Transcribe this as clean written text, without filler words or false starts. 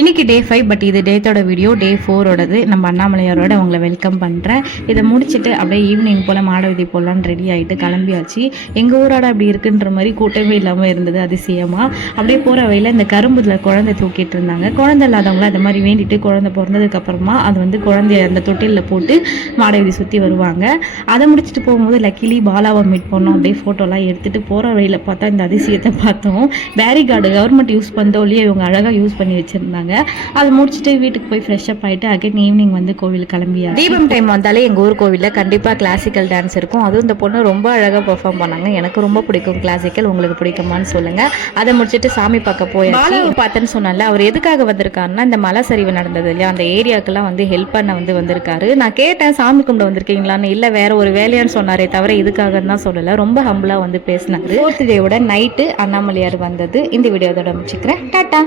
இன்னைக்கு டே 5 பட் இது டேத்தோட வீடியோ டே 4ஓடது. நம்ம அண்ணாமலையாரோட அவங்கள வெல்கம் பண்ணுறேன். இதை முடிச்சுட்டு அப்படியே ஈவினிங் போல் மாடவதி போடலான்னு ரெடி ஆகிட்டு கிளம்பியாச்சு. எங்கள் ஊரோட அப்படி இருக்குன்ற மாதிரி கூட்டமே இல்லாமல் இருந்தது அதிசயமாக. அப்படியே போகிற வழியில் இந்த கரும்புல குழந்தை தூக்கிட்டு இருந்தாங்க. குழந்தை இல்லாதவங்கள அந்த மாதிரி வேண்டிட்டு குழந்தை பிறந்ததுக்கப்புறமா அது வந்து குழந்தைய அந்த தொட்டிலில் போட்டு மாடவதி சுற்றி வருவாங்க. அதை முடிச்சுட்டு போகும்போது லக்கிலி பாலாவை மீட் பண்ணோம். அப்படியே ஃபோட்டோலாம் எடுத்துகிட்டு போகிற வழியில் பார்த்தா இந்த அதிசயத்தை பார்த்தோம். பேரிகார்டு கவர்மெண்ட் யூஸ் பண்ணதோலையே இவங்க அழகாக யூஸ் பண்ணி வச்சுருந்தாங்க. அது முடிச்சுட்டு வீட்டுக்கு போய் ஃப்ரெஷ் அப் ஆகிட்டு அகைன் ஈவினிங் வந்து கோவில் கிளம்பியா. தீபம் டைம் வந்தாலே எங்கள் ஊர் கோவிலில் கண்டிப்பாக கிளாசிக்கல் டான்ஸ் இருக்கும். அதுவும் இந்த பொண்ணு ரொம்ப அழகாக பெர்ஃபார்ம் பண்ணாங்க. எனக்கு ரொம்ப பிடிக்கும் கிளாசிக்கல். உங்களுக்கு பிடிக்குமான்னு சொல்லுங்கள். அதை முடிச்சுட்டு சாமி பார்க்க போய் பாலாவை பார்த்தேன்னு சொன்னால அவர் எதுக்காக வந்திருக்காருன்னா இந்த மலை சரிவு நடந்தது இல்லையா, அந்த ஏரியாவுக்கெல்லாம் வந்து ஹெல்ப் பண்ண வந்திருக்காரு. நான் கேட்டேன் சாமி கும்பிட வந்திருக்கீங்களான்னு. இல்லை வேற ஒரு வேலையான்னு சொன்னாரே தவிர இதுக்காக தான் சொல்லலை. ரொம்ப ஹம்பிளாக வந்து பேசினாரு. 4th டேவோட நைட்டு அண்ணாமலையார் வந்தது. இந்த வீடியோ அதோட முடிச்சுக்கிறேன். டாட்டா.